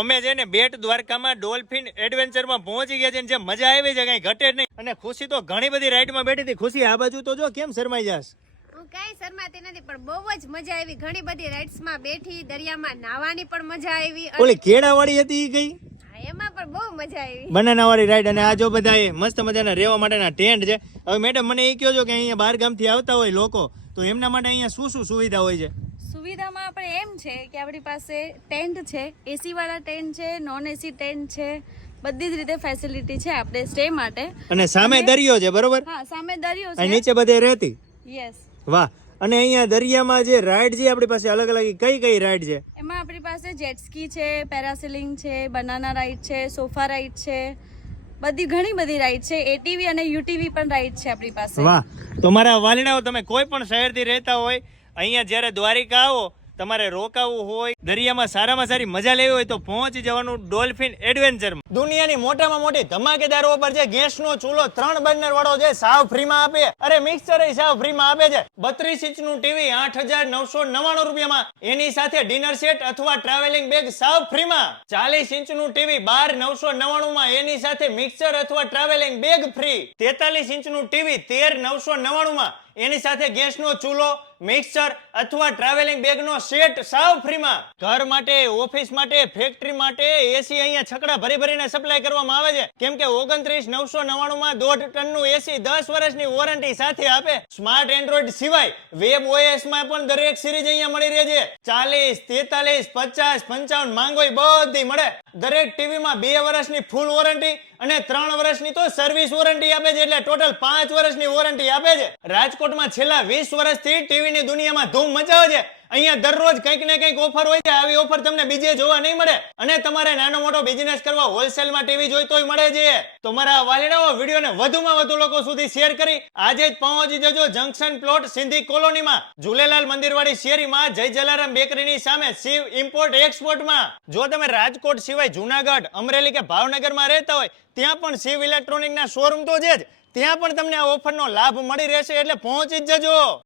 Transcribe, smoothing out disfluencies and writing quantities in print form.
અમે છે ને બેટ દ્વારકામાં ડોલ્ફિન એડવેન્ચરમાં પહોંચી ગયા છે, જે મજા આવી છે કઈ ઘટે નહીં. અને ખુશી તો ઘણી બધી રાઈડમાં બેઠી હતી. ખુશી આ બાજુ તો જો કેમ શરમાઈ જાસ? હું કઈ શરમાતી નથી, પણ બહુ જ મજા આવી. ઘણી બધી રાઈડ્સમાં બેઠી, દરિયામાં નાવાની પણ મજા આવી. ઓલી કેળાવાળી હતી ઈ ગઈ, એમાં પણ બહુ મજા આવી. બનાના વાળી રાઈડ. અને આ જો બધા મસ્ત મજાના રહેવા માટેના ટેન્ટ છે. હવે મેડમ મને એ કહો છો કે અહીંયા બહાર ગામથી આવતા હોય લોકો, તો એમના માટે અહીંયા શું શું સુવિધા હોય છે? સુવિધામાં આપણે એમ છે કે આપણી પાસે ટેન્ટ છે, એસી વાળા ટેન્ટ છે, નોન એસી ટેન્ટ છે, બધી જ રીતે ફેસિલિટી છે આપણે સ્ટે માટે. અને સામે દરિયો છે, બરોબર? હા, સામે દરિયો અને છે, નીચે બધે રહેતી. યસ. વાહ. અને અહીંયા દરિયામાં જે રાઈડ છે આપણી પાસે અલગ અલગ કઈ કઈ રાઈડ છે? એમાં આપણી પાસે જેટ સ્કી છે, પેરાસેલિંગ છે, બનાના રાઈડ છે, સોફા રાઈડ છે, બધી ઘણી બધી રાઈડ છે. એટીવી અને યુટીવી પણ રાઈડ છે આપણી પાસે. વાહ. તો મારા વાલીડાઓ, તમે કોઈ પણ શહેરથી રહેતા હોય, અહીંયા જ્યારે દ્વારિકા આવો, તમારે રોકાવું હોય, દરિયામાં સારામાં સારી મજા લેવી હોય, તો પહોંચી જવાનું ડોલ્ફિન એડવેન્ચરમાં. દુનિયાની મોટામાં મોટી ધમાકેદાર ઓફર છે. ગેસનો ચૂલો 3 બર્નર વાળો છે, સાવ ફ્રીમાં આપે. અરે મિક્સર સાવ ફ્રીમાં આપે છે. 32 ઇંચનું ટીવી 8,999 રૂપિયામાં, એની સાથે ડિનર સેટ અથવા ટ્રાવેલિંગ બેગ સાવ ફ્રીમાં. 40 ઇંચનું ટીવી 12,999 માં, એની સાથે મિક્સર અથવા ટ્રાવેલિંગ બેગ ફ્રી. 43 ઇંચનું ટીવી 13,999 માં, એની સાથે ગેસનો ચૂલો, મિક્સર અથવા ટ્રાવેલિંગ બેગનો સેટ સાવ ફ્રીમાં. ઘર માટે, ઓફિસ માટે, ફેક્ટરી માટે એસી અહીંયા છકડા ભરી ભરીને સપ્લાય કરવામાં આવે છે. કેમ કે 29,999 માં 1.5 ટનનું એસી 10 વર્ષની વોરંટી સાથે આપે. સ્માર્ટ એન્ડ્રોઈડ સિવાય વેબ ઓએસ માં પણ દરેક સિરીઝ અહીંયા મળી રહે છે. 40, 43, 50, 55 માંગો બધી મળે. દરેક ટીવીમાં 2 વર્ષની ફૂલ વોરંટી અને 3 વર્ષની તો સર્વિસ વોરંટી આપે છે, એટલે ટોટલ 5 વર્ષની વોરંટી આપે છે. રાજકોટમાં છેલ્લા 20 વર્ષથી ટીવીની દુનિયામાં ધૂમ મચાવે છે. અહીંયા દરરોજ કંઈક ને કંઈક ઓફર હોય છે. આવી ઓફર તમને બીજે જોવા નહીં મળે. અને તમારે નાનો મોટો બિઝનેસ કરવા હોલસેલમાં ટીવી જોઈતોય મળે છે. તો મારા વાલીડાઓ, વિડીયોને વધુમાં વધુ લોકો સુધી શેર કરી આજે જ પહોંચી જજો જંકશન પ્લોટ સિંધી કોલોનીમાં, ઝૂલેલાલ મંદિરવાળી શેરીમાં, જય જલારામ બેકરીની સામે, શિવ ઇમ્પોર્ટ એક્સપોર્ટમાં. જો તમે રાજકોટ સિવાય જુનાગઢ, અમરેલી કે ભાવનગરમાં રહેતા હોય, ત્યાં પણ શિવ ઇલેક્ટ્રોનિકના શોરૂમ તો છે જ. ત્યાં પણ તમને આ ઓફરનો લાભ મળી રહેશે, એટલે પહોંચી જ જજો.